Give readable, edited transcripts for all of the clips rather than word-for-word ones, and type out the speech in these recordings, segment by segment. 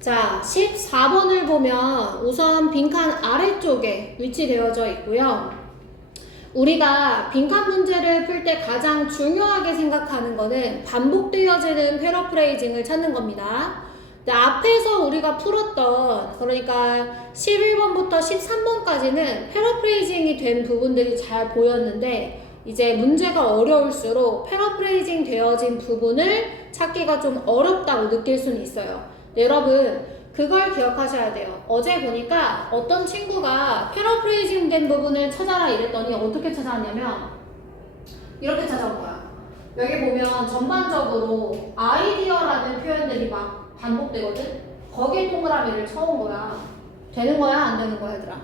자, 14번을 보면 우선 빈칸 아래쪽에 위치되어져 있고요. 우리가 빈칸 문제를 풀 때 가장 중요하게 생각하는 거는 반복되어지는 패러프레이징을 찾는 겁니다. 근데 앞에서 우리가 풀었던, 그러니까 11번부터 13번까지는 패러프레이징이 된 부분들이 잘 보였는데 이제 문제가 어려울수록 패러프레이징 되어진 부분을 찾기가 좀 어렵다고 느낄 수는 있어요. 네, 여러분 그걸 기억하셔야 돼요. 어제 보니까 어떤 친구가 패러프레이징 된 부분을 찾아라 이랬더니 어떻게 찾아왔냐면 이렇게 찾아온 거야. 여기 보면 전반적으로 아이디어라는 표현들이 막 반복되거든? 거기에 동그라미를 쳐온 거야. 되는 거야? 안 되는 거야, 얘들아?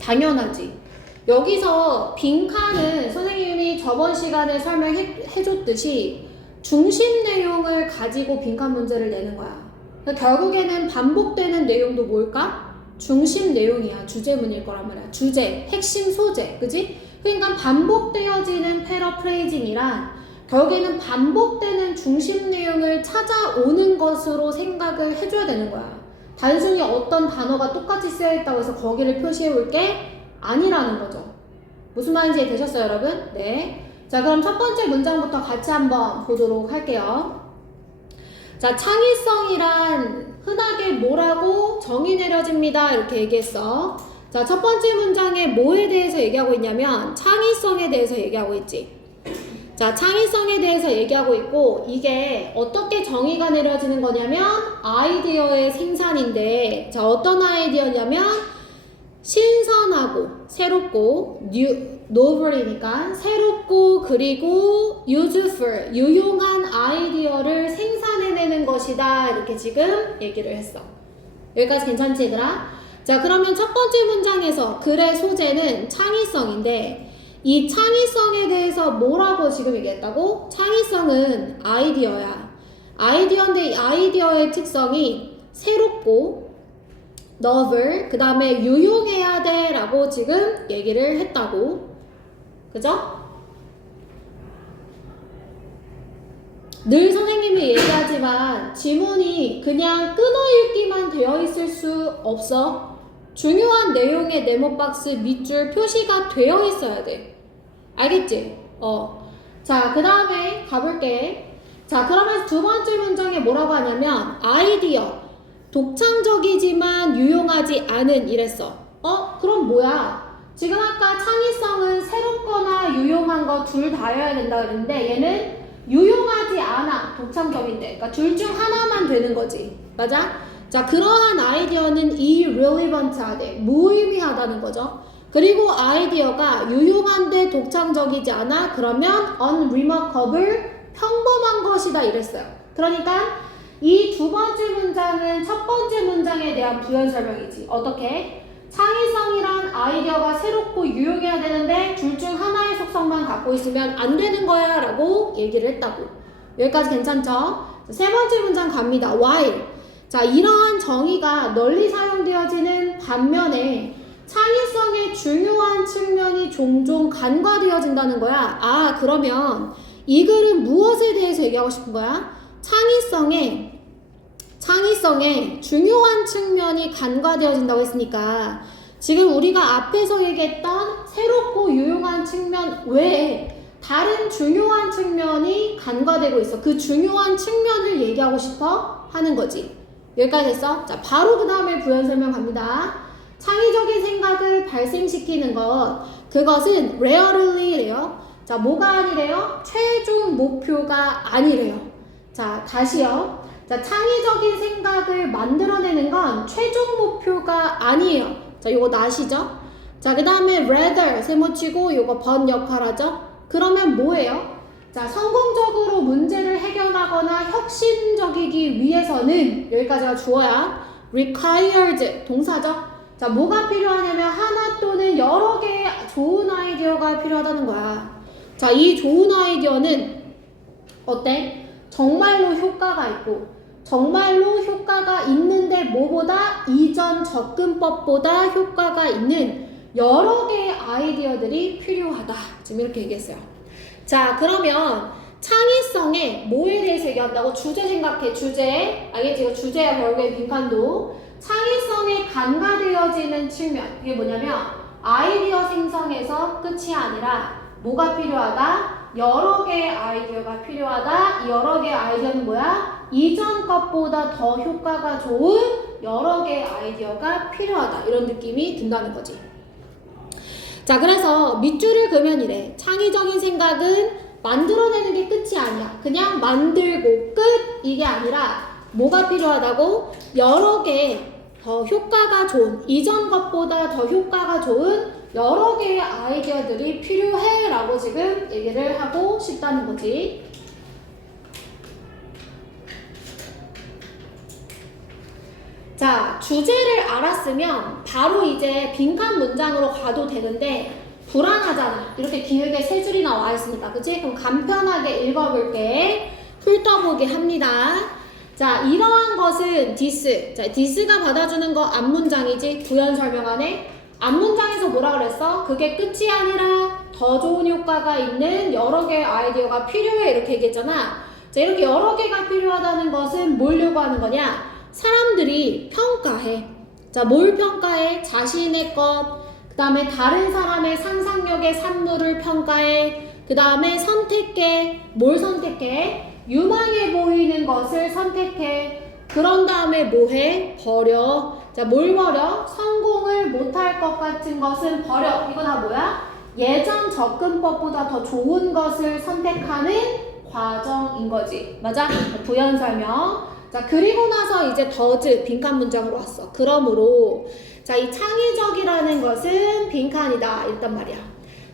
당연하지. 여기서 빈칸은 선생님이 저번 시간에 설명해줬듯이 중심 내용을 가지고 빈칸 문제를 내는 거야. 그러니까 결국에는 반복되는 내용도 뭘까? 중심 내용이야. 주제문일 거란 말이야. 주제, 핵심 소재, 그지? 그러니까 반복되어지는 패러프레이징이란 결국에는 반복되는 중심 내용을 찾아오는 것으로 생각을 해줘야 되는 거야. 단순히 어떤 단어가 똑같이 쓰여있다고 해서 거기를 표시해올 게 아니라는 거죠. 무슨 말인지 되셨어요, 여러분? 네. 자, 그럼 첫 번째 문장부터 같이 한번 보도록 할게요. 자, 창의성이란 흔하게 뭐라고 정의 내려집니다. 이렇게 얘기했어. 자, 첫 번째 문장에 뭐에 대해서 얘기하고 있냐면 창의성에 대해서 얘기하고 있지. 자, 창의성에 대해서 얘기하고 있고 이게 어떻게 정의가 내려지는 거냐면 아이디어의 생산인데 자, 어떤 아이디어냐면 신선하고 새롭고 novel이니까 새롭고 그리고 useful 유용한 아이디어를 생산해내는 것이다 이렇게 지금 얘기를 했어. 여기까지 괜찮지 얘들아? 자, 그러면 첫 번째 문장에서 글의 소재는 창의성인데 이 창의성에 대해서 뭐라고 지금 얘기했다고? 창의성은 아이디어야. 아이디어인데 이 아이디어의 특성이 새롭고 novel, 그 다음에 유용해야 돼 라고 지금 얘기를 했다고. 그죠? 늘 선생님이 얘기하지만 지문이 그냥 끊어읽기만 되어 있을 수 없어. 중요한 내용의 네모박스 밑줄 표시가 되어 있어야 돼. 알겠지? 자, 그 다음에 가볼게. 자, 그러면 두 번째 문장에 뭐라고 하냐면 아이디어 독창적이지만 유용하지 않은 이랬어. 그럼 뭐야? 지금 아까 창의성은 새롭거나 유용한 거 둘 다여야 된다 그랬는데 얘는 유용하지 않아. 독창적인데. 그러니까 둘 중 하나만 되는 거지. 맞아? 자, 그러한 아이디어는 irrelevant하대. 무의미하다는 거죠. 그리고 아이디어가 유용한데 독창적이지 않아? 그러면 unremarkable, 평범한 것이다 이랬어요. 그러니까 이 두 번째 문장은 첫 번째 문장에 대한 부연 설명이지. 어떻게? 창의성이란 아이디어가 새롭고 유용해야 되는데 둘 중 하나의 속성만 갖고 있으면 안 되는 거야 라고 얘기를 했다고. 여기까지 괜찮죠? 세 번째 문장 갑니다. while. 자, 이러한 정의가 널리 사용되어지는 반면에 창의성의 중요한 측면이 종종 간과되어진다는 거야. 아, 그러면 이 글은 무엇에 대해서 얘기하고 싶은 거야? 창의성의 중요한 측면이 간과되어진다고 했으니까 지금 우리가 앞에서 얘기했던 새롭고 유용한 측면 외에 다른 중요한 측면이 간과되고 있어. 그 중요한 측면을 얘기하고 싶어 하는 거지. 여기까지 됐어? 자, 바로 그 다음에 부연 설명 갑니다. 창의적인 생각을 발생시키는 것, 그것은 rarely래요. 자, 뭐가 아니래요? 최종 목표가 아니래요. 자, 다시요. 자, 창의적인 생각을 만들어내는 건 최종 목표가 아니에요. 자, 요거 나시죠? 자, 그 다음에 rather 세모치고 요거 번역할하죠? 그러면 뭐예요? 자, 성공적으로 문제를 해결하거나 혁신적이기 위해서는 여기까지가 주어야 required 동사죠? 자, 뭐가 필요하냐면 하나 또는 여러 개의 좋은 아이디어가 필요하다는 거야. 자, 이 좋은 아이디어는 어때? 정말로 효과가 있고 정말로 효과가 있는데 뭐보다 이전 접근법보다 효과가 있는 여러 개의 아이디어들이 필요하다. 지금 이렇게 얘기했어요. 자, 그러면 창의성의 뭐에 대해서 얘기한다고? 주제 생각해. 주제. 알겠지? 이거 주제야 결국엔 빈칸도. 창의성이 간과되어지는 측면. 이게 뭐냐면 아이디어 생성에서 끝이 아니라 뭐가 필요하다? 여러 개의 아이디어가 필요하다. 여러 개의 아이디어는 뭐야? 이전 것보다 더 효과가 좋은 여러 개의 아이디어가 필요하다. 이런 느낌이 든다는 거지. 자, 그래서 밑줄을 그으면 이래. 창의적인 생각은 만들어내는 게 끝이 아니야. 그냥 만들고 끝 이게 아니라 뭐가 필요하다고? 여러 개 더 효과가 좋은, 이전 것보다 더 효과가 좋은 여러 개의 아이디어들이 필요해 라고 지금 얘기를 하고 싶다는 거지. 자, 주제를 알았으면 바로 이제 빈칸 문장으로 가도 되는데 불안하잖아. 이렇게 길게 세 줄이 나와 있으니까. 그치? 그럼 간편하게 읽어볼게. 훑어보기 합니다. 자, 이러한 것은 this. 자, this가 받아주는 거 앞문장이지. 부연 설명안에. 앞문장에서 뭐라 그랬어? 그게 끝이 아니라 더 좋은 효과가 있는 여러 개의 아이디어가 필요해. 이렇게 얘기했잖아. 자, 이렇게 여러 개가 필요하다는 것은 뭘 요구하는 거냐? 사람들이 평가해. 자, 뭘 평가해? 자신의 것. 그 다음에 다른 사람의 상상력의 산물을 평가해. 그 다음에 선택해. 뭘 선택해? 유망해 보이는 것을 선택해. 그런 다음에 뭐해? 버려. 자, 뭘 버려? 성공을 못할 것 같은 것은 버려. 이거 다 뭐야? 예전 접근법보다 더 좋은 것을 선택하는 과정인 거지. 맞아? 부연 설명. 자, 그리고 나서 이제 더즈 빈칸 문장으로 왔어. 그러므로 자, 이 창의적이라는 것은 빈칸이다. 이랬단 말이야.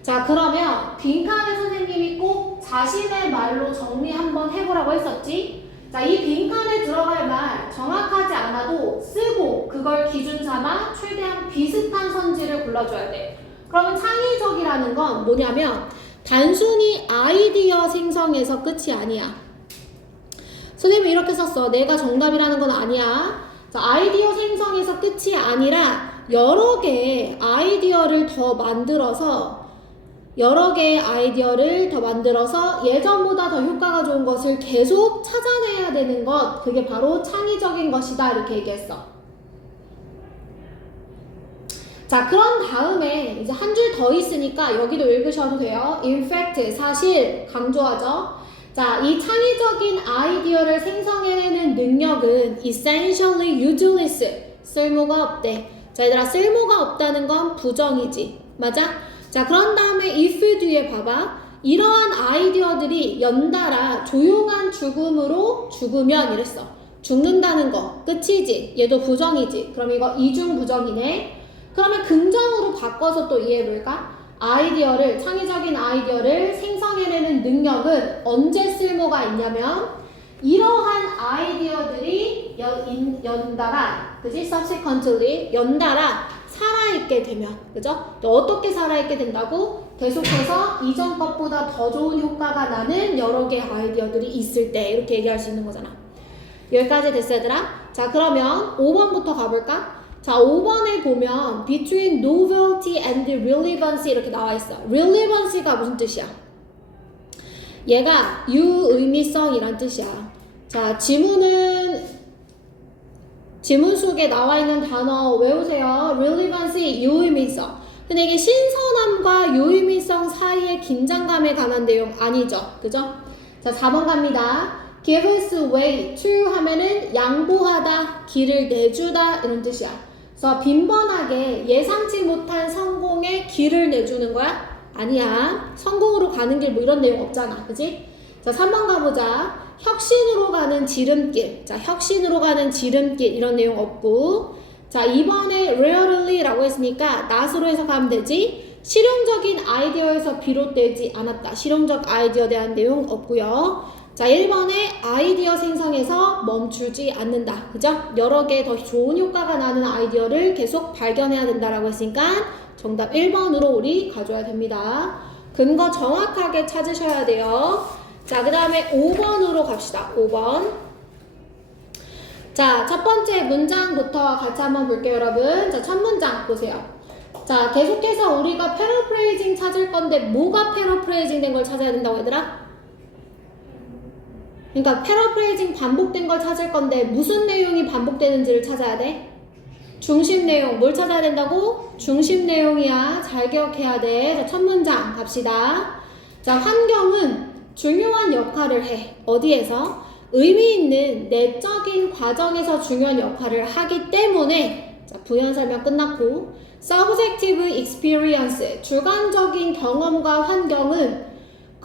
자, 그러면 빈칸을 선생님이 꼭 자신의 말로 정리 한번 해보라고 했었지. 자, 이 빈칸에 들어갈 말 정확하지 않아도 쓰고 그걸 기준 삼아 최대한 비슷한 선지를 골라줘야 돼. 그러면 창의적이라는 건 뭐냐면 단순히 아이디어 생성에서 끝이 아니야. 선생님이 이렇게 썼어. 내가 정답이라는 건 아니야. 자, 아이디어 생성에서 끝이 아니라 여러 개의 아이디어를 더 만들어서 예전보다 더 효과가 좋은 것을 계속 찾아내야 되는 것, 그게 바로 창의적인 것이다. 이렇게 얘기했어. 자, 그런 다음에 이제 한 줄 더 있으니까 여기도 읽으셔도 돼요. In fact, 사실, 강조하죠. 자, 이 창의적인 아이디어를 생성해내는 능력은 essentially useless, 쓸모가 없대. 자, 얘들아, 쓸모가 없다는 건 부정이지. 맞아? 자, 그런 다음에 if 뒤에 봐봐. 이러한 아이디어들이 연달아 조용한 죽음으로 죽으면 이랬어. 죽는다는 거 끝이지. 얘도 부정이지. 그럼 이거 이중 부정이네. 그러면 긍정으로 바꿔서 또 이해해볼까? 창의적인 아이디어를 생성해내는 능력은 언제 쓸모가 있냐면 이러한 아이디어들이 연달아, 그지? subsequently, 연달아 살아있게 되면, 그죠? 또 어떻게 살아있게 된다고? 계속해서 이전 것보다 더 좋은 효과가 나는 여러 개의 아이디어들이 있을 때 이렇게 얘기할 수 있는 거잖아. 여기까지 됐어, 얘들아? 자, 그러면 5번부터 가볼까? 자, 5번에 보면 between novelty and relevancy 이렇게 나와 있어. relevancy가 무슨 뜻이야? 얘가 유의미성이란 뜻이야. 자, 지문 속에 나와 있는 단어 외우세요. relevancy, 유의미성. 근데 이게 신선함과 유의미성 사이의 긴장감에 관한 내용 아니죠. 그죠? 자, 4번 갑니다. give us way to 하면은 양보하다, 길을 내주다 이런 뜻이야. 그래서 빈번하게 예상치 못한 성공에 길을 내주는 거야? 아니야. 성공으로 가는 길 뭐 이런 내용 없잖아. 그지? 자, 3번 가보자. 혁신으로 가는 지름길. 자, 혁신으로 가는 지름길 이런 내용 없고. 자, 2번에 rarely라고 했으니까 not으로 해석하면 되지. 실용적인 아이디어에서 비롯되지 않았다. 실용적 아이디어에 대한 내용 없고요. 자, 1번에 아이디어 생성에서 멈추지 않는다. 그죠? 여러 개 더 좋은 효과가 나는 아이디어를 계속 발견해야 된다라고 했으니까 정답 1번으로 우리 가져야 됩니다. 근거 정확하게 찾으셔야 돼요. 자, 그 다음에 5번으로 갑시다. 5번. 자, 첫 번째 문장부터 같이 한번 볼게요, 여러분. 자, 첫 문장 보세요. 자, 계속해서 우리가 패러프레이징 찾을 건데 뭐가 패러프레이징 된 걸 찾아야 된다고 얘들아? 그러니까 패러프레이징 반복된 걸 찾을 건데 무슨 내용이 반복되는지를 찾아야 돼? 중심 내용. 뭘 찾아야 된다고? 중심 내용이야. 잘 기억해야 돼. 자, 첫 문장 갑시다. 자, 환경은 중요한 역할을 해. 어디에서? 의미 있는 내적인 과정에서 중요한 역할을 하기 때문에 자, 부연 설명 끝났고 subjective experience 주관적인 경험과 환경은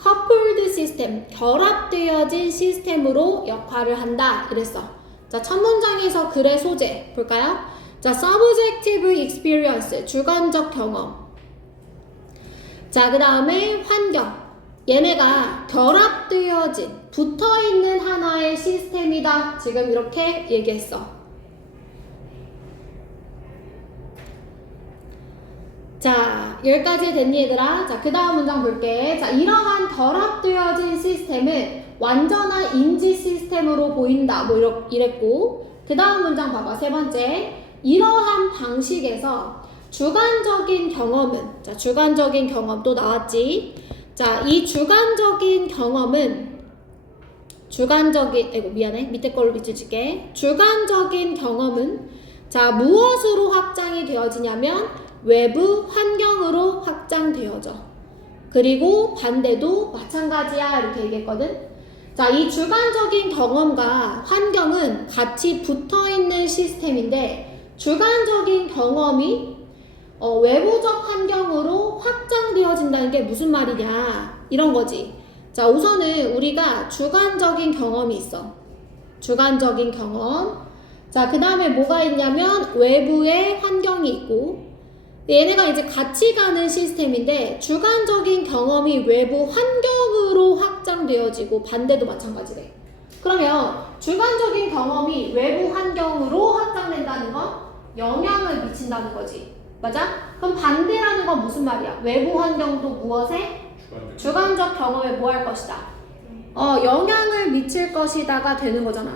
coupled system 결합되어진 시스템으로 역할을 한다 이랬어. 자, 첫 문장에서 글의 소재 볼까요? 자, subjective experience 주관적 경험. 자, 그 다음에 환경. 얘네가 결합되어진 붙어있는 하나의 시스템이다. 지금 이렇게 얘기했어. 자, 여기까지 됐니 얘들아? 자, 그 다음 문장 볼게. 자, 이러한 결합되어진 시스템은 완전한 인지 시스템으로 보인다. 뭐 이랬고 그 다음 문장 봐봐. 세 번째. 이러한 방식에서 주관적인 경험은 자, 주관적인 경험 또 나왔지. 자, 이 주관적인 경험은 밑에 걸로 비춰줄게. 주관적인 경험은 자, 무엇으로 확장이 되어지냐면 외부 환경으로 확장되어져. 그리고 반대도 마찬가지야 이렇게 얘기했거든. 자, 이 주관적인 경험과 환경은 같이 붙어있는 시스템인데 주관적인 경험이 외부적 환경으로 확장되어진다는 게 무슨 말이냐 이런 거지. 자, 우선은 우리가 주관적인 경험이 있어. 주관적인 경험. 자, 그 다음에 뭐가 있냐면 외부의 환경이 있고 얘네가 이제 같이 가는 시스템인데 주관적인 경험이 외부 환경으로 확장되어지고 반대도 마찬가지래. 그러면 주관적인 경험이 외부 환경으로 확장된다는 건 영향을 미친다는 거지. 맞아? 그럼 반대라는 건 무슨 말이야? 외부 환경도 무엇에? 주관적 경험에 뭐 할 것이다? 영향을 미칠 것이다가 되는 거잖아.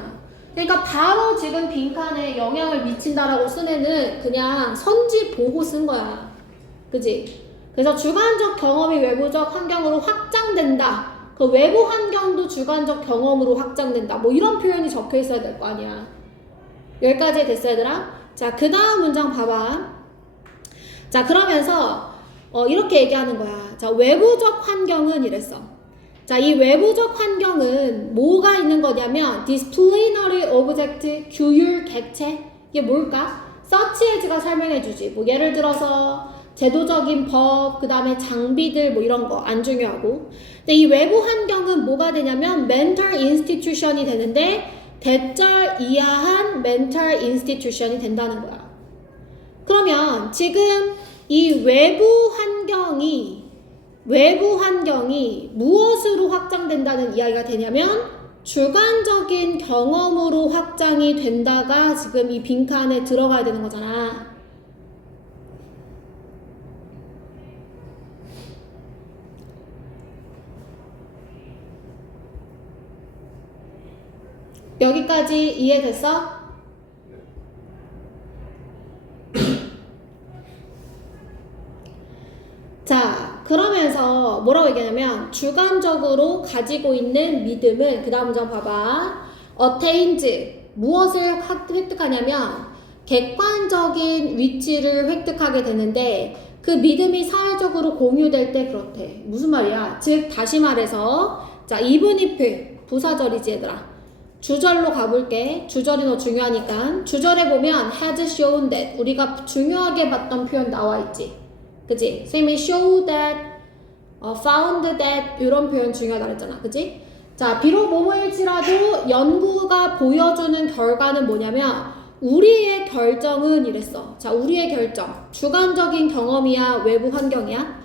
그러니까 바로 지금 빈칸에 영향을 미친다라고 쓴 애는 그냥 선지 보고 쓴 거야. 그지? 그래서 주관적 경험이 외부적 환경으로 확장된다. 그 외부 환경도 주관적 경험으로 확장된다. 뭐 이런 표현이 적혀 있어야 될 거 아니야. 여기까지 됐어 얘들아? 자, 그 다음 문장 봐봐. 자, 그러면서 이렇게 얘기하는 거야. 자, 외부적 환경은 이랬어. 자, 이 외부적 환경은 뭐가 있는 거냐면 disciplinary object, 규율 객체. 이게 뭘까? search as가 설명해 주지. 뭐 예를 들어서 제도적인 법, 그 다음에 장비들 뭐 이런 거 안 중요하고. 근데 이 외부 환경은 뭐가 되냐면 mental institution이 되는데 대절 이하한 mental institution이 된다는 거야. 그러면 지금 이 외부 환경이 무엇으로 확장된다는 이야기가 되냐면 주관적인 경험으로 확장이 된다가 지금 이 빈칸에 들어가야 되는 거잖아. 여기까지 이해됐어? 자, 그러면서 뭐라고 얘기하냐면 주관적으로 가지고 있는 믿음은 그 다음 문장 봐봐. attains 무엇을 획득하냐면 객관적인 위치를 획득하게 되는데 그 믿음이 사회적으로 공유될 때 그렇대. 무슨 말이야? 즉 다시 말해서 자, even if 부사절이지 얘들아. 주절로 가볼게. 주절이 더 중요하니까. 주절에 보면 has shown that 우리가 중요하게 봤던 표현 나와 있지. 그치? 선생님이 show that, found that 이런 표현 중요하다 그랬잖아. 그치? 자, 비록 뭐뭐일지라도 연구가 보여주는 결과는 뭐냐면 우리의 결정은 이랬어. 자, 우리의 결정. 주관적인 경험이야? 외부 환경이야?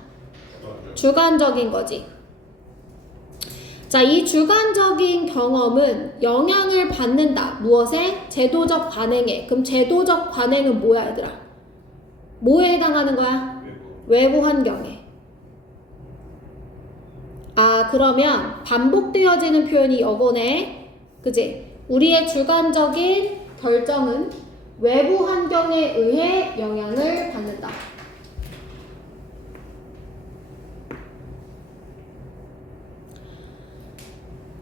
주관적인 거지. 자, 이 주관적인 경험은 영향을 받는다. 무엇에? 제도적 관행에. 그럼 제도적 관행은 뭐야 얘들아? 뭐에 해당하는 거야? 외부 환경에. 아, 그러면 반복되어지는 표현이 이거네. 그지? 우리의 주관적인 결정은 외부 환경에 의해 영향을 받는다.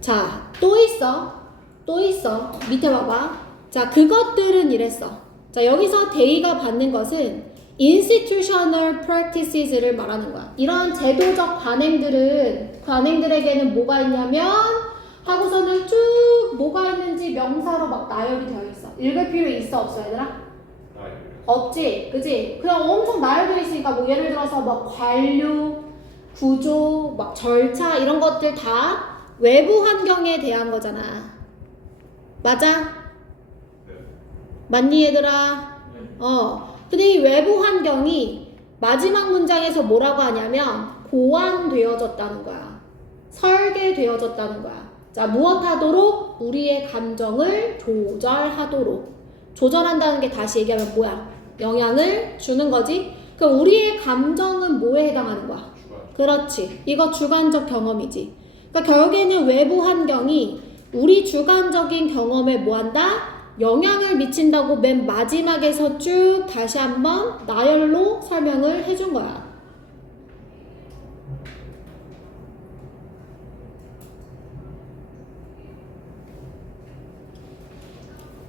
자, 또 있어. 밑에 봐봐. 자, 그것들은 이랬어. 자, 여기서 대의가 받는 것은 institutional practices를 말하는 거야. 이런 제도적 관행들에게는 뭐가 있냐면 하고서는 쭉 뭐가 있는지 명사로 막 나열이 되어 있어. 읽을 필요 있어 없어 얘들아? 없지, 그지? 그냥 엄청 나열되어 있으니까 뭐 예를 들어서 막 관료, 구조, 막 절차 이런 것들 다 외부 환경에 대한 거잖아. 맞아? 네. 맞니 얘들아? 근데 이 외부 환경이 마지막 문장에서 뭐라고 하냐면 보완되어졌다는 거야. 설계되어졌다는 거야. 자, 무엇하도록? 우리의 감정을 조절하도록. 조절한다는 게 다시 얘기하면 뭐야? 영향을 주는 거지. 그럼 우리의 감정은 뭐에 해당하는 거야? 그렇지. 이거 주관적 경험이지. 그러니까 결국에는 외부 환경이 우리 주관적인 경험에 뭐한다? 영향을 미친다고 맨 마지막에서 쭉 다시 한번 나열로 설명을 해준 거야.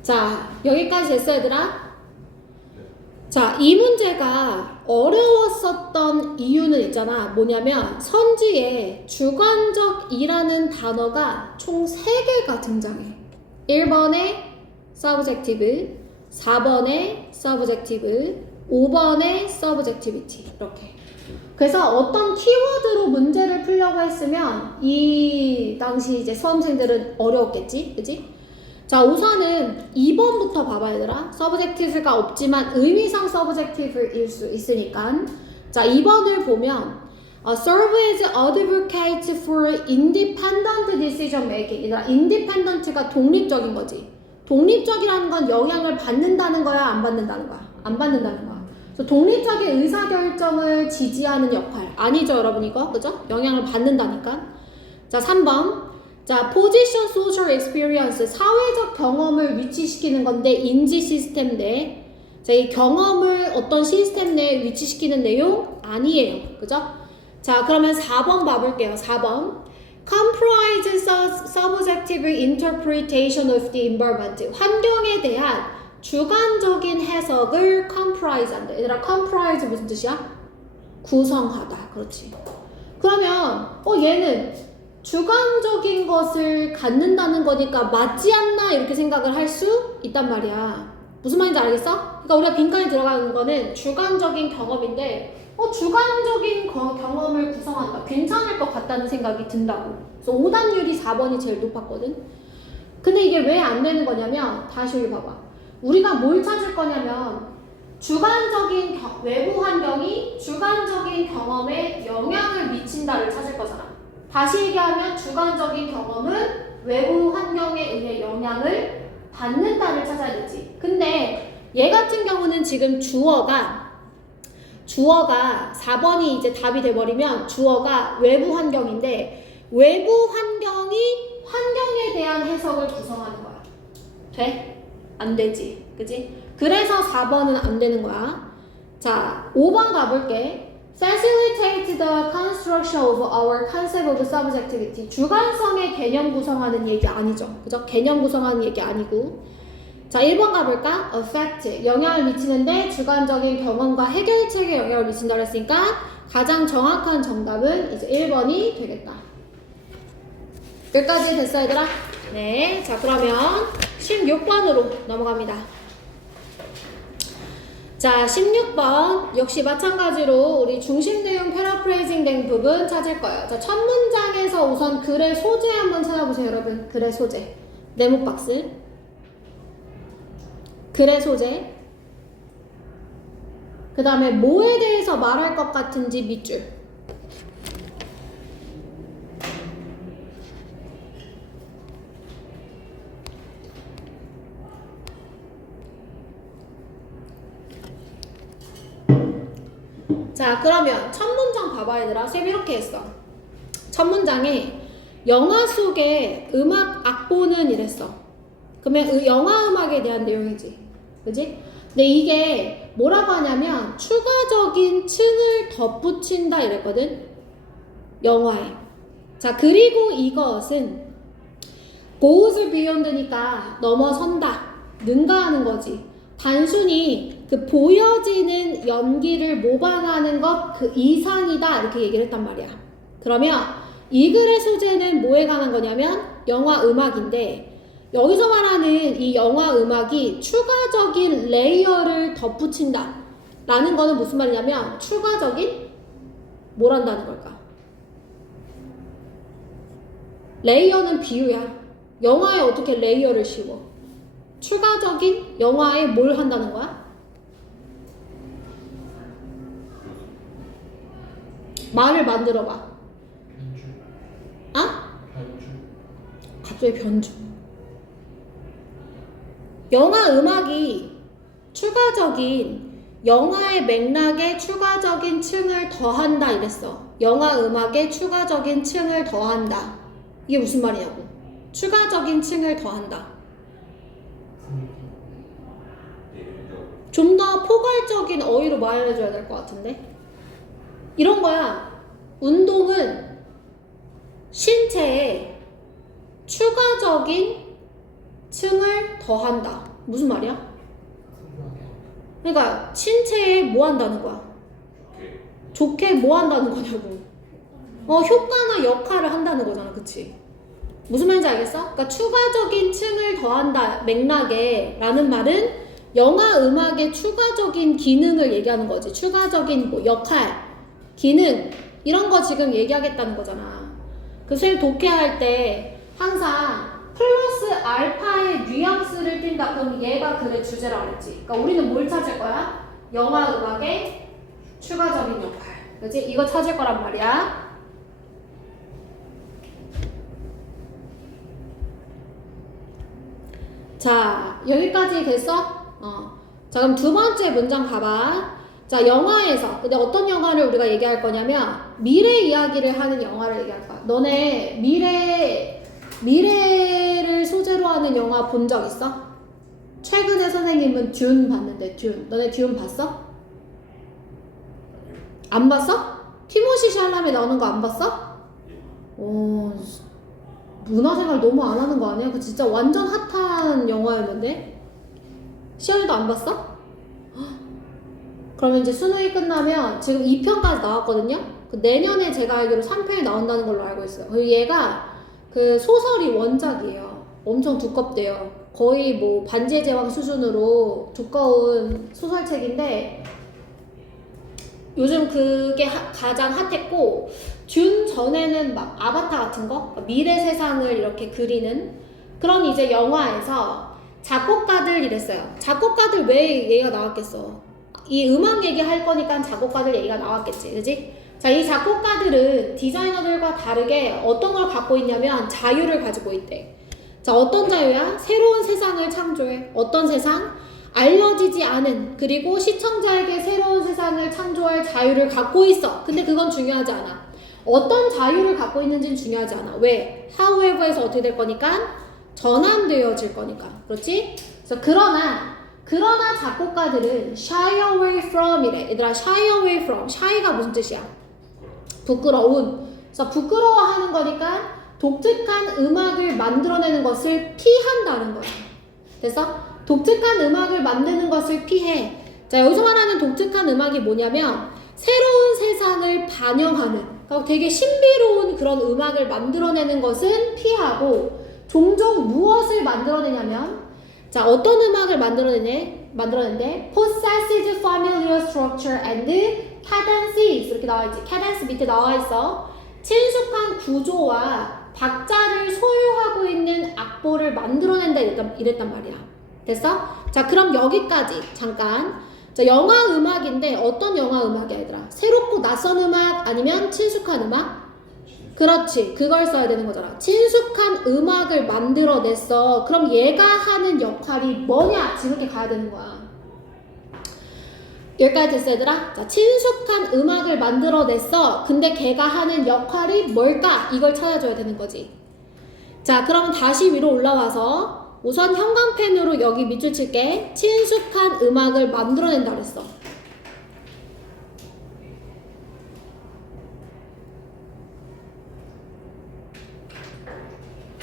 자, 여기까지 됐어 얘들아? 자, 이 문제가 어려웠었던 이유는 있잖아. 뭐냐면 선지에 주관적이라는 단어가 총 3개가 등장해. 1번에 subjective, 4번에 subjective, 5번에 subjectivity 이렇게. 그래서 어떤 키워드로 문제를 풀려고 했으면 이 당시 이제 수험생들은 어려웠겠지, 그지? 자, 우선은 2번부터 봐봐 얘들아. subjective가 없지만 의미상 subjective일 수 있으니까. 자, 2번을 보면 serve as advocate for independent decision making. 얘들아, independent가 독립적인 거지. 독립적이라는 건 영향을 받는다는 거야, 안 받는다는 거야? 안 받는다는 거야. 그래서 독립적인 의사결정을 지지하는 역할. 아니죠, 여러분 이거? 그죠? 영향을 받는다니까. 자, 3번. 자, position social experience, 사회적 경험을 위치시키는 건데 인지 시스템 내. 자, 이 경험을 어떤 시스템 내에 위치시키는 내용 아니에요. 그죠? 자, 그러면 4번 봐볼게요. 4번. comprise subjective interpretation of the environment. 환경에 대한 주관적인 해석을 comprise 한다. 얘들아, comprise 무슨 뜻이야? 구성하다. 그렇지. 그러면 얘는 주관적인 것을 갖는다는 거니까 맞지 않나 이렇게 생각을 할 수 있단 말이야. 무슨 말인지 알겠어? 그러니까 우리가 빈칸에 들어가는 거는 주관적인 경험인데 주관적인 경험을 구성한다. 괜찮을 것 같다는 생각이 든다고. 그래서 오답률이 4번이 제일 높았거든. 근데 이게 왜 안 되는 거냐면 다시 여기 봐봐. 우리가 뭘 찾을 거냐면 주관적인 외부 환경이 주관적인 경험에 영향을 미친다를 찾을 거잖아. 다시 얘기하면 주관적인 경험은 외부 환경에 의해 영향을 받는다를 찾아야 되지. 근데 얘 같은 경우는 지금 주어가 4번이 이제 답이 돼버리면 주어가 외부 환경인데 외부 환경이 환경에 대한 해석을 구성하는 거야. 돼? 안 되지. 그지? 그래서 4번은 안 되는 거야. 자, 5번 가볼게. Facilitate the construction of our concept of subjectivity. 주관성의 개념 구성하는 얘기 아니죠. 그죠? 개념 구성하는 얘기 아니고. 자, 1번 가볼까? Affect. 영향을 미치는데 주관적인 경험과 해결책에 영향을 미친다고 했으니까 가장 정확한 정답은 이제 1번이 되겠다. 끝까지 됐어, 얘들아? 네. 자, 그러면 16번으로 넘어갑니다. 자, 16번 역시 마찬가지로 우리 중심 내용 패러프레이징 된 부분 찾을 거예요. 자, 첫 문장에서 우선 글의 소재 한번 찾아보세요, 여러분. 글의 소재. 네모 박스. 글의 소재. 그 다음에 뭐에 대해서 말할 것 같은지 밑줄. 자, 그러면 첫 문장 봐봐 얘들아. 쌤 이렇게 했어. 첫 문장에 영화 속의 음악 악보는 이랬어. 그러면 영화 음악에 대한 내용이지. 그지? 근데 이게 뭐라고 하냐면 추가적인 층을 덧붙인다 이랬거든. 영화에. 자, 그리고 이것은 goes beyond니까 넘어선다, 능가하는 거지. 단순히 그 보여지는 연기를 모방하는 것 그 이상이다 이렇게 얘기를 했단 말이야. 그러면 이 글의 소재는 뭐에 관한 거냐면 영화 음악인데, 여기서 말하는 이 영화 음악이 추가적인 레이어를 덧붙인다 라는 거는 무슨 말이냐면 추가적인 뭘 한다는 걸까? 레이어는 비유야. 영화에 어떻게 레이어를 씌워? 추가적인 영화에 뭘 한다는 거야? 말을 만들어봐. 변주. 아? 변주. 갑자기 변주. 영화 음악이 추가적인 영화의 맥락에 추가적인 층을 더한다 이랬어. 영화 음악에 추가적인 층을 더한다. 이게 무슨 말이냐고. 추가적인 층을 더한다. 좀 더 포괄적인 어휘로 말해줘야 될 것 같은데. 이런 거야. 운동은 신체에 추가적인 층을 더한다. 무슨 말이야? 그러니까 신체에 뭐 한다는 거야? 좋게 뭐 한다는 거냐고. 효과나 역할을 한다는 거잖아. 그치? 무슨 말인지 알겠어? 그러니까 추가적인 층을 더한다 맥락에 라는 말은 영화 음악의 추가적인 기능을 얘기하는 거지. 추가적인 뭐 역할, 기능 이런 거 지금 얘기하겠다는 거잖아. 그 선생님 독해할 때 항상 플러스 알파의 뉘앙스를 띈다. 그럼 얘가 글의 주제라고 그랬지. 그러니까 우리는 뭘 찾을 거야? 영화 음악의 추가적인 역할. 그치? 이거 찾을 거란 말이야. 자, 여기까지 됐어? 자, 그럼 두 번째 문장 봐봐. 자, 영화에서. 근데 어떤 영화를 우리가 얘기할 거냐면 미래 이야기를 하는 영화를 얘기할 거야. 너네 미래를 소재로 하는 영화 본 적 있어? 최근에 선생님은 듄 봤는데, 듄. 너네 듄 봤어? 안 봤어? 티모시 샬라메 나오는 거 안 봤어? 문화생활 너무 안 하는 거 아니야? 그 진짜 완전 핫한 영화였는데? 시연이도 안 봤어? 그러면 이제 수능이 끝나면 지금 2편까지 나왔거든요? 그 내년에 제가 알기로 3편이 나온다는 걸로 알고 있어요. 그리고 얘가 그 소설이 원작이에요. 엄청 두껍대요. 거의 뭐 반지의 제왕 수준으로 두꺼운 소설책인데 요즘 그게 가장 핫했고, 듄 전에는 막 아바타 같은 거? 미래 세상을 이렇게 그리는 그런 이제 영화에서 작곡가들 이랬어요. 작곡가들 왜 얘기가 나왔겠어? 이 음악 얘기할 거니까 작곡가들 얘기가 나왔겠지. 그지? 자, 이 작곡가들은 디자이너들과 다르게 어떤 걸 갖고 있냐면 자유를 가지고 있대. 자, 어떤 자유야? 새로운 세상을 창조해. 어떤 세상? 알려지지 않은, 그리고 시청자에게 새로운 세상을 창조할 자유를 갖고 있어. 근데 그건 중요하지 않아. 어떤 자유를 갖고 있는지는 중요하지 않아. 왜? however에서 어떻게 될 거니까? 전환되어질 거니까. 그렇지? 그래서 그러나 작곡가들은 shy away from 이래. 얘들아, shy away from. shy가 무슨 뜻이야? 부끄러운. 그래서 부끄러워하는 거니까 독특한 음악을 만들어내는 것을 피한다는 거야. 됐어? 독특한 음악을 만드는 것을 피해. 자, 여기서 말하는 독특한 음악이 뭐냐면 새로운 세상을 반영하는, 그러니까 되게 신비로운 그런 음악을 만들어내는 것은 피하고 종종 무엇을 만들어내냐면, 자, 어떤 음악을 만들어낸대? Possesses familiar structure and cadences 이렇게 나와있지. cadence 밑에 나와있어. 친숙한 구조와 박자를 소유하고 있는 악보를 만들어낸다 이랬단 말이야. 됐어? 자, 그럼 여기까지 잠깐. 자, 영화 음악인데 어떤 영화 음악이야 얘들아? 새롭고 낯선 음악 아니면 친숙한 음악? 그렇지, 그걸 써야 되는 거잖아. 친숙한 음악을 만들어냈어. 그럼 얘가 하는 역할이 뭐냐? 지금 이렇게 가야 되는 거야. 여기까지 됐어 얘들아? 자, 친숙한 음악을 만들어냈어. 근데 걔가 하는 역할이 뭘까? 이걸 찾아줘야 되는 거지. 자, 그러면 다시 위로 올라와서 우선 형광펜으로 여기 밑줄 칠게. 친숙한 음악을 만들어낸다 그랬어.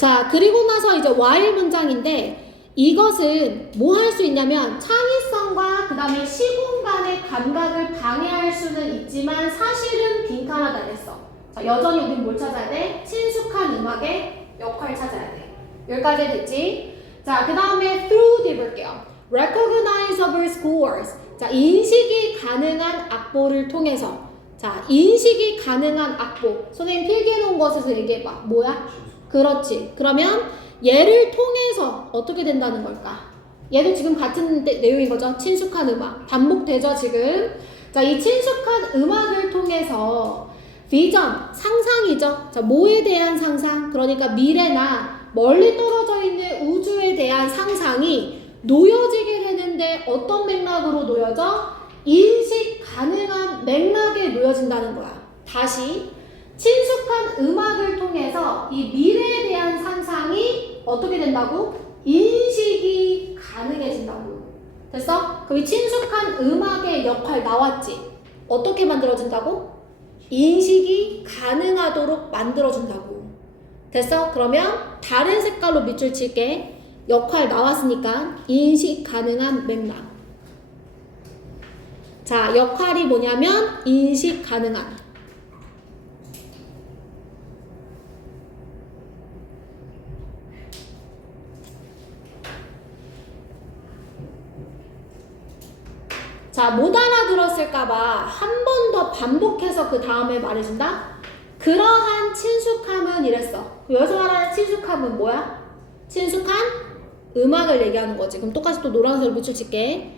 자, 그리고 나서 이제 while 문장인데 이것은 뭐 할 수 있냐면 창의성과 그 다음에 시공간의 감각을 방해할 수는 있지만 사실은 빈칸하다 그랬어. 자, 여전히 우린 뭘 찾아야 돼? 친숙한 음악의 역할 찾아야 돼. 여기까지 됐지? 자, 그 다음에 through 해볼게요. recognizable scores. 자, 인식이 가능한 악보를 통해서. 자, 인식이 가능한 악보. 선생님 필기해놓은 것에서 얘기해봐. 뭐야? 그렇지. 그러면 얘를 통해서 어떻게 된다는 걸까? 얘도 지금 같은 내용인 거죠. 친숙한 음악. 반복되죠, 지금? 자, 이 친숙한 음악을 통해서 비전, 상상이죠. 자, 뭐에 대한 상상? 그러니까 미래나 멀리 떨어져 있는 우주에 대한 상상이 놓여지게 되는데 어떤 맥락으로 놓여져? 인식 가능한 맥락에 놓여진다는 거야. 다시 친숙한 음악을 통해서 이 미래에 대한 상상이 어떻게 된다고? 인식이 가능해진다고. 됐어? 그럼 이 친숙한 음악의 역할 나왔지? 어떻게 만들어진다고? 인식이 가능하도록 만들어준다고. 됐어? 그러면 다른 색깔로 밑줄 칠게. 역할 나왔으니까 인식 가능한 맥락. 자, 역할이 뭐냐면 인식 가능한. 자, 못 알아들었을까봐 한 번 더 반복해서 그 다음에 말해준다? 그러한 친숙함은 이랬어. 여기서 말하는 친숙함은 뭐야? 친숙한 음악을 얘기하는 거지. 그럼 똑같이 또 노란색으로 밑줄 칠게.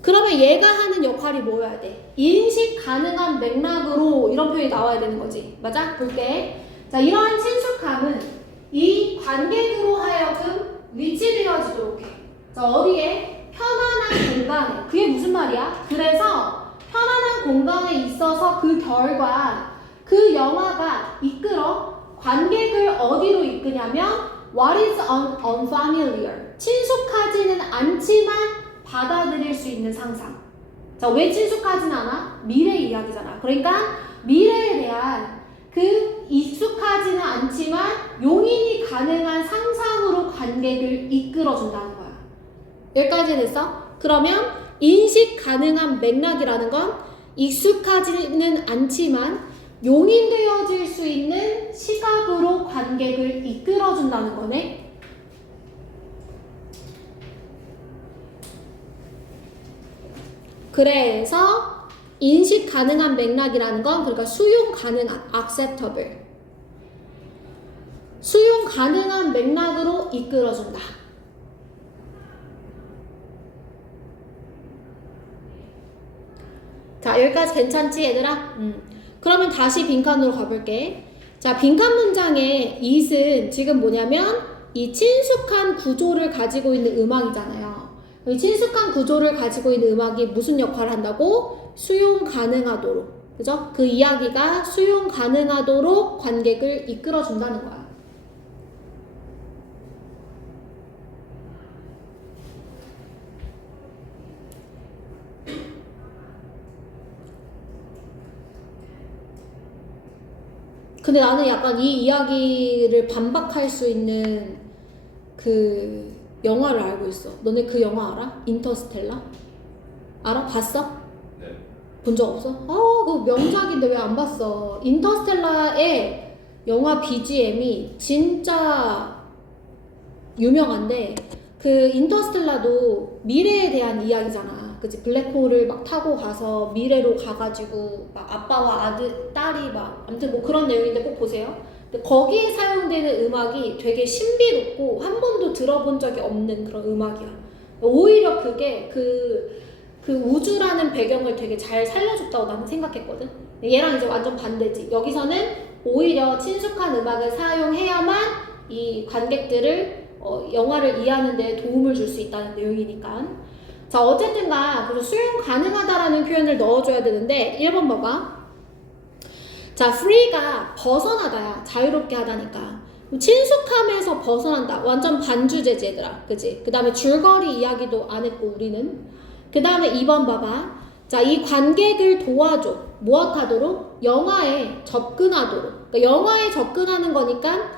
그러면 얘가 하는 역할이 뭐여야 돼? 인식 가능한 맥락으로 이런 표현이 나와야 되는 거지. 맞아? 볼게. 자, 이러한 친숙함은 이 관객으로 하여금 위치되어지도록 해. 자, 어디에? 편안한 공간에. 그게 무슨 말이야? 그래서 편안한 공간에 있어서 그 결과 그 영화가 이끌어 관객을 어디로 이끄냐면 What is unfamiliar? 친숙하지는 않지만 받아들일 수 있는 상상. 자, 왜 친숙하진 않아? 미래 이야기잖아. 그러니까 미래에 대한 그 익숙하지는 않지만 용인이 가능한 상상으로 관객을 이끌어준다는 거야. 여기까지 됐어? 그러면 인식 가능한 맥락이라는 건 익숙하지는 않지만 용인되어질 수 있는 시각으로 관객을 이끌어준다는 거네. 그래서 인식 가능한 맥락이라는 건 그러니까 수용 가능한 acceptable. 수용 가능한 맥락으로 이끌어준다. 자, 여기까지 괜찮지 얘들아? 그러면 다시 빈칸으로 가볼게. 자, 빈칸 문장의 it은 지금 뭐냐면 이 친숙한 구조를 가지고 있는 음악이잖아요. 이 친숙한 구조를 가지고 있는 음악이 무슨 역할을 한다고? 수용 가능하도록. 그죠? 그 이야기가 수용 가능하도록 관객을 이끌어준다는 거야. 근데 나는 약간 이 이야기를 반박할 수 있는 그 영화를 알고 있어. 너네 그 영화 알아? 인터스텔라? 알아? 봤어? 네. 본 적 없어? 그 명작인데 왜 안 봤어? 인터스텔라의 영화 BGM이 진짜 유명한데 그 인터스텔라도 미래에 대한 이야기잖아. 그치? 블랙홀을 막 타고 가서 미래로 가가지고 막 아빠와 아들, 딸이 막 아무튼 뭐 그런 내용인데 꼭 보세요. 근데 거기에 사용되는 음악이 되게 신비롭고 한 번도 들어본 적이 없는 그런 음악이야. 오히려 그게 그 우주라는 배경을 되게 잘 살려줬다고 나는 생각했거든. 얘랑 이제 완전 반대지. 여기서는 오히려 친숙한 음악을 사용해야만 이 관객들을 영화를 이해하는 데 도움을 줄 수 있다는 내용이니까. 자, 어쨌든가 그래서 수용 가능하다라는 표현을 넣어줘야 되는데 1번 봐봐. 자, free가 벗어나다야. 자유롭게 하다니까. 친숙함에서 벗어난다. 완전 반주제지 얘들아. 그치? 그 다음에 줄거리 이야기도 안 했고 우리는. 그 다음에 2번 봐봐. 자, 이 관객을 도와줘. 무엇하도록? 영화에 접근하도록. 그러니까 영화에 접근하는 거니까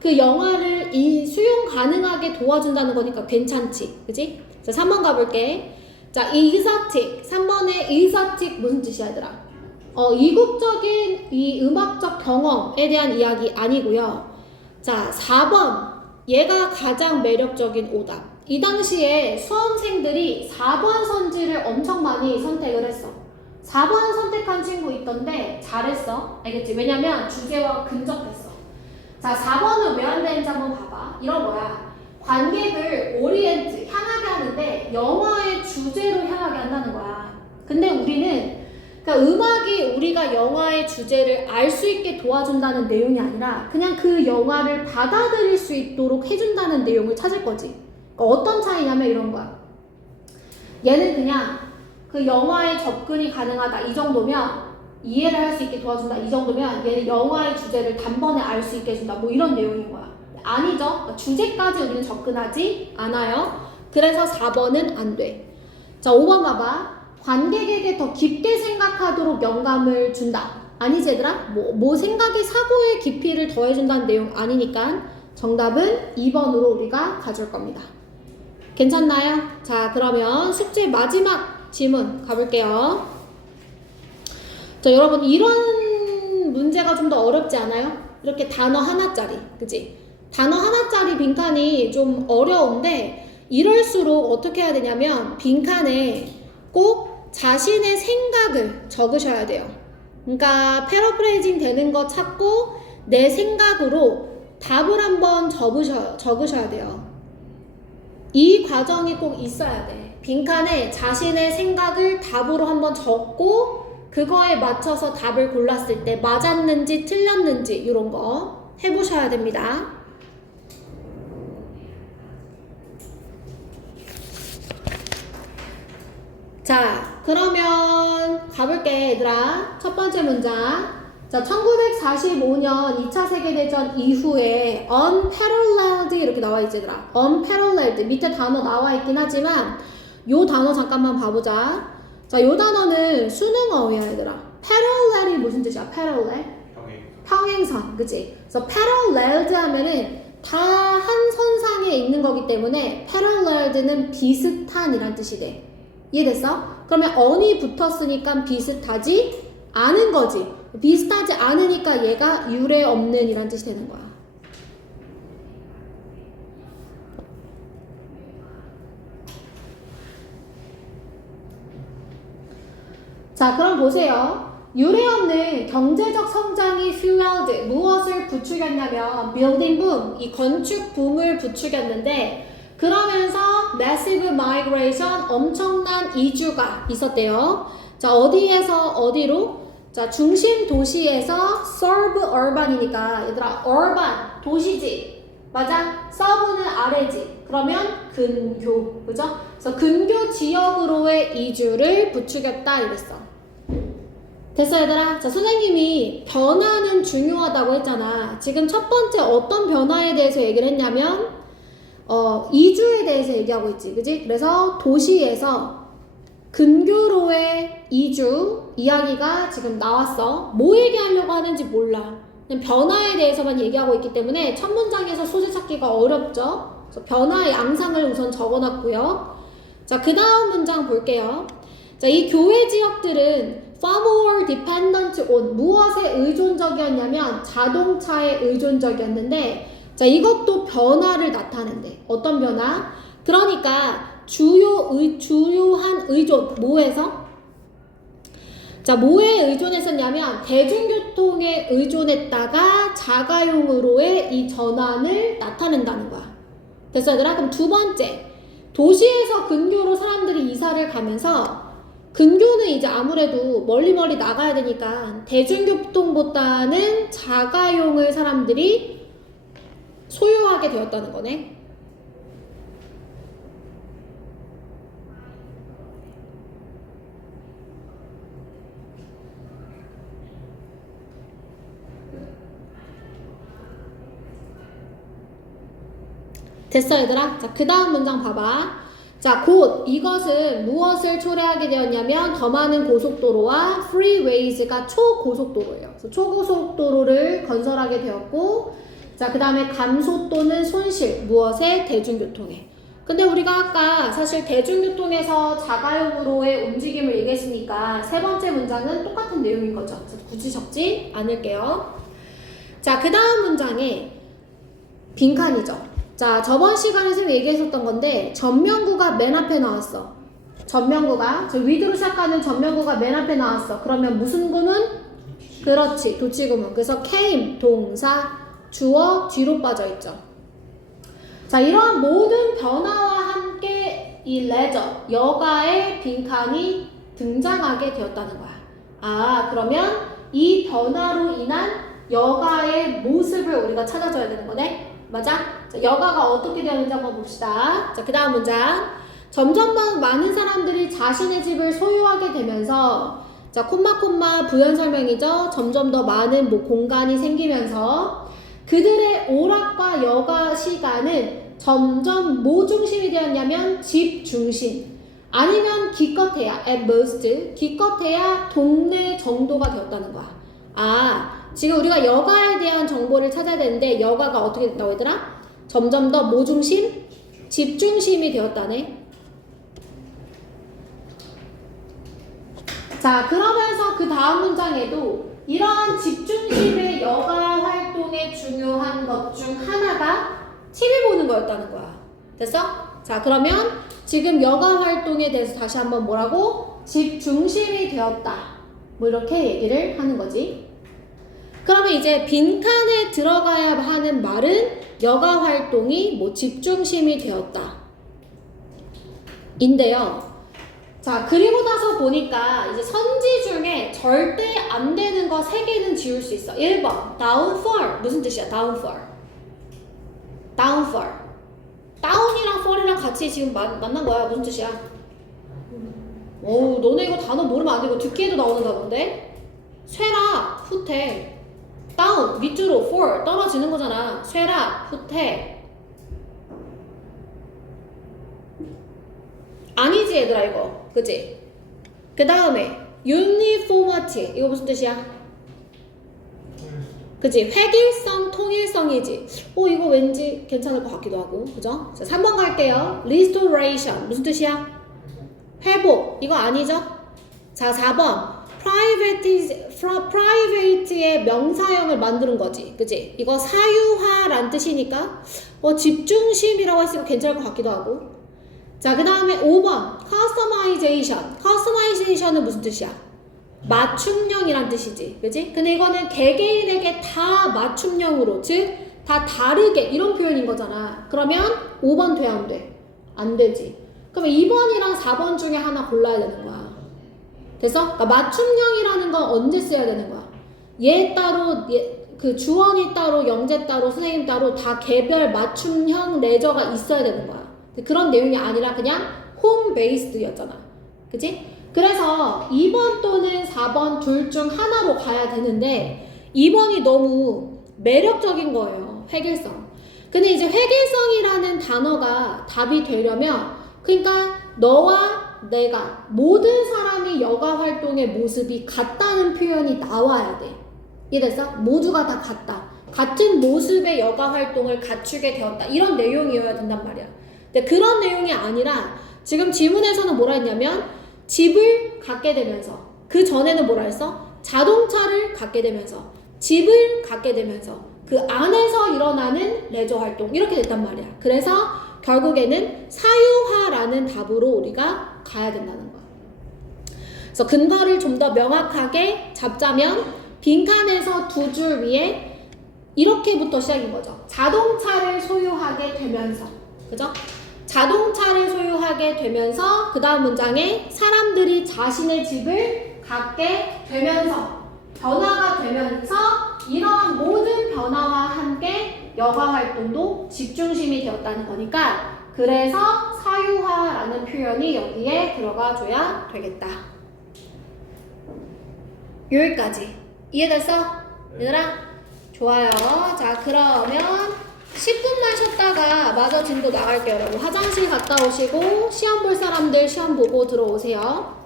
그 영화를 수용 가능하게 도와준다는 거니까 괜찮지. 그지? 자, 3번 가볼게. 자, exotic. 3번에 exotic 무슨 뜻이야, 얘들아? 이국적인 이 음악적 경험에 대한 이야기 아니고요. 자, 4번. 얘가 가장 매력적인 오답. 이 당시에 수험생들이 4번 선지를 엄청 많이 선택을 했어. 4번 선택한 친구 있던데 잘했어. 알겠지? 왜냐면 주제와 근접했어. 자, 4번은 왜 안 되는지 한번 봐봐. 이런 거야. 관객을 오리엔트, 향하게 하는데 영화의 주제로 향하게 한다는 거야. 근데 우리는 그러니까 음악이 우리가 영화의 주제를 알 수 있게 도와준다는 내용이 아니라 그냥 그 영화를 받아들일 수 있도록 해준다는 내용을 찾을 거지. 그러니까 어떤 차이냐면 이런 거야. 얘는 그냥 그 영화에 접근이 가능하다 이 정도면 이해를 할 수 있게 도와준다 이 정도면 얘는 영화의 주제를 단번에 알 수 있게 해준다 뭐 이런 내용인 거야. 아니죠. 그러니까 주제까지 우리는 접근하지 않아요. 그래서 4번은 안 돼. 자, 5번 봐봐. 관객에게 더 깊게 생각하도록 영감을 준다. 아니지 얘들아? 뭐 생각의 사고의 깊이를 더해준다는 내용 아니니까 정답은 2번으로 우리가 가져올 겁니다. 괜찮나요? 자, 그러면 숙제 마지막 질문 가볼게요. 자, 여러분 이런 문제가 좀 더 어렵지 않아요? 이렇게 단어 하나짜리, 그치? 단어 하나짜리 빈칸이 좀 어려운데 이럴수록 어떻게 해야 되냐면 빈칸에 꼭 자신의 생각을 적으셔야 돼요. 그러니까 패러프레이징 되는 거 찾고 내 생각으로 답을 한번 적으셔야 돼요. 이 과정이 꼭 있어야 돼. 빈칸에 자신의 생각을 답으로 한번 적고 그거에 맞춰서 답을 골랐을 때 맞았는지 틀렸는지 이런 거 해보셔야 됩니다. 자, 그러면 가볼게 얘들아. 첫 번째 문장. 자, 1945년 2차 세계대전 이후에 unparalleled 이렇게 나와 있지 얘들아. unparalleled 밑에 단어 나와 있긴 하지만 요 단어 잠깐만 봐보자. 자, 요 단어는 수능어야 얘들아. parallel이 무슨 뜻이야? parallel? 평행선, 그치? 그래서 paralleled 하면은 다 한 선상에 있는 거기 때문에 paralleled는 비슷한이란 뜻이 돼. 이해됐어? 그러면 on이 붙었으니까 비슷하지 않은 거지. 비슷하지 않으니까 얘가 유례 없는 이란 뜻이 되는 거야. 자, 그럼 보세요. 유례 없는 경제적 성장이 fueled 무엇을 부추겼냐면 building boom, 이 건축 붐을 부추겼는데 그러면서 massive migration, 엄청난 이주가 있었대요. 자, 어디에서 어디로? 자, 중심 도시에서 suburb urban이니까 얘들아 urban, 도시지. 맞아? 서브는 아래지. 그러면 근교, 그죠? 그래서 근교 지역으로의 이주를 부추겼다 이랬어. 됐어 얘들아? 자, 선생님이 변화는 중요하다고 했잖아. 지금 첫 번째 어떤 변화에 대해서 얘기를 했냐면 이주에 대해서 얘기하고 있지, 그지? 그래서 도시에서 근교로의 이주 이야기가 지금 나왔어. 뭐 얘기하려고 하는지 몰라. 그냥 변화에 대해서만 얘기하고 있기 때문에 첫 문장에서 소재 찾기가 어렵죠. 그래서 변화의 양상을 우선 적어놨고요. 자, 그 다음 문장 볼게요. 자, 이 교외 지역들은 far more dependent on 무엇에 의존적이었냐면 자동차에 의존적이었는데 자, 이것도 변화를 나타낸대. 어떤 변화? 그러니까 주요한 의존, 뭐에서? 자, 뭐에 의존했었냐면 대중교통에 의존했다가 자가용으로의 이 전환을 나타낸다는 거야. 됐어 얘들아? 그럼 두 번째, 도시에서 근교로 사람들이 이사를 가면서 근교는 이제 아무래도 멀리 나가야 되니까 대중교통보다는 자가용을 사람들이 소유하게 되었다는 거네. 됐어 얘들아? 자, 그 다음 문장 봐봐. 자, 곧 이것은 무엇을 초래하게 되었냐면 더 많은 고속도로와 freeways가 초고속도로예요. 그래서 초고속도로를 건설하게 되었고 자, 그 다음에 감소 또는 손실. 무엇에? 대중교통에. 근데 우리가 아까 사실 대중교통에서 자가용으로의 움직임을 얘기했으니까 세 번째 문장은 똑같은 내용인 거죠. 그래서 굳이 적지 않을게요. 자, 그 다음 문장에 빈칸이죠. 자, 저번 시간에 선생님이 얘기했었던 건데 전명구가 맨 앞에 나왔어. 전명구가, 저 위드로 시작하는 전명구가 맨 앞에 나왔어. 그러면 무슨 구문? 그렇지, 도치구문. 그래서 came, 동사, 주어, 뒤로 빠져있죠. 자, 이러한 모든 변화와 함께 이 leisure, 여가의 빈칸이 등장하게 되었다는 거야. 아, 그러면 이 변화로 인한 여가의 모습을 우리가 찾아줘야 되는 거네? 맞아? 자, 여가가 어떻게 되었는지 한번 봅시다. 자, 그 다음 문장. 점점 많은 사람들이 자신의 집을 소유하게 되면서, 자, 콤마 부연 설명이죠. 점점 더 많은 공간이 생기면서 그들의 오락과 여가 시간은 점점 뭐 중심이 되었냐면 집 중심, 아니면 기껏해야 at most, 기껏해야 동네 정도가 되었다는 거야. 아, 지금 우리가 여가에 대한 정보를 찾아야 되는데 여가가 어떻게 됐다고 얘들아? 점점 더 뭐 중심? 집 중심이 되었다네. 자, 그러면서 그 다음 문장에도 이러한 집중심의 여가 활동의 중요한 것 중 하나가 TV 보는 거였다는 거야. 됐어? 자, 그러면 지금 여가 활동에 대해서 다시 한번 뭐라고? 집중심이 되었다. 뭐 이렇게 얘기를 하는 거지. 그러면 이제 빈칸에 들어가야 하는 말은 여가 활동이 뭐 집중심이 되었다. 인데요. 자, 그리고 나서 보니까 이제 선지 중에 절대 안 되는 거 3개는 지울 수 있어. 1번, downfall. 무슨 뜻이야? downfall. downfall. down이랑 fall이랑 같이 지금 만난 거야. 무슨 뜻이야? 어우, 너네 이거 단어 모르면 안 돼. 이거 듣기에도 나오는가 본데? 쇠락, 후퇴. down, 밑으로, fall, 떨어지는 거잖아. 쇠락, 후퇴. 아니지 얘들아 이거. 그치? 그 다음에 uniformity. 이거 무슨 뜻이야? 그치? 획일성, 통일성이지. 이거 왠지 괜찮을 것 같기도 하고. 그죠? 자, 3번 갈게요. restoration. 무슨 뜻이야? 회복. 이거 아니죠? 자, 4번. private의 명사형을 만드는 거지. 그치? 이거 사유화란 뜻이니까 집중심이라고 했으면 괜찮을 것 같기도 하고. 자, 그 다음에 5번 customization. customization은 무슨 뜻이야? 맞춤형이란 뜻이지. 그치? 근데 이거는 개개인에게 다 맞춤형으로, 즉 다 다르게 이런 표현인 거잖아. 그러면 5번 돼, 안 돼? 안 되지. 그러면 2번이랑 4번 중에 하나 골라야 되는 거야. 됐어? 그러니까 맞춤형이라는 건 언제 써야 되는 거야? 얘 따로, 그 주어니 따로, 영재 따로, 선생님 따로 다 개별 맞춤형 레저가 있어야 되는 거야. 그런 내용이 아니라 그냥 홈 베이스드였잖아. 그치? 그래서 2번 또는 4번 둘 중 하나로 가야 되는데 2번이 너무 매력적인 거예요. 획일성. 근데 이제 획일성이라는 단어가 답이 되려면 그러니까 너와 내가 모든 사람이 여가 활동의 모습이 같다는 표현이 나와야 돼. 이해됐어? 모두가 다 같다. 같은 모습의 여가 활동을 갖추게 되었다. 이런 내용이어야 된단 말이야. 근데 그런 내용이 아니라 지금 지문에서는 뭐라 했냐면 집을 갖게 되면서, 그 전에는 뭐라 했어? 자동차를 갖게 되면서, 집을 갖게 되면서 그 안에서 일어나는 레저 활동, 이렇게 됐단 말이야. 그래서 결국에는 사유화라는 답으로 우리가 가야 된다는 거야. 그래서 근거를 좀 더 명확하게 잡자면 빈칸에서 두 줄 위에 이렇게부터 시작인 거죠. 자동차를 소유하게 되면서, 그죠? 자동차를 소유하게 되면서 그 다음 문장에 사람들이 자신의 집을 갖게 되면서, 변화가 되면서 이러한 모든 변화와 함께 여가 활동도 집중심이 되었다는 거니까, 그래서 사유화라는 표현이 여기에 들어가 줘야 되겠다. 여기까지 이해됐어? 얘들아? 좋아요. 자, 그러면 10분만 쉬었다가 마저 진도 나갈게요. 여러분 화장실 갔다 오시고 시험 볼 사람들 시험 보고 들어오세요.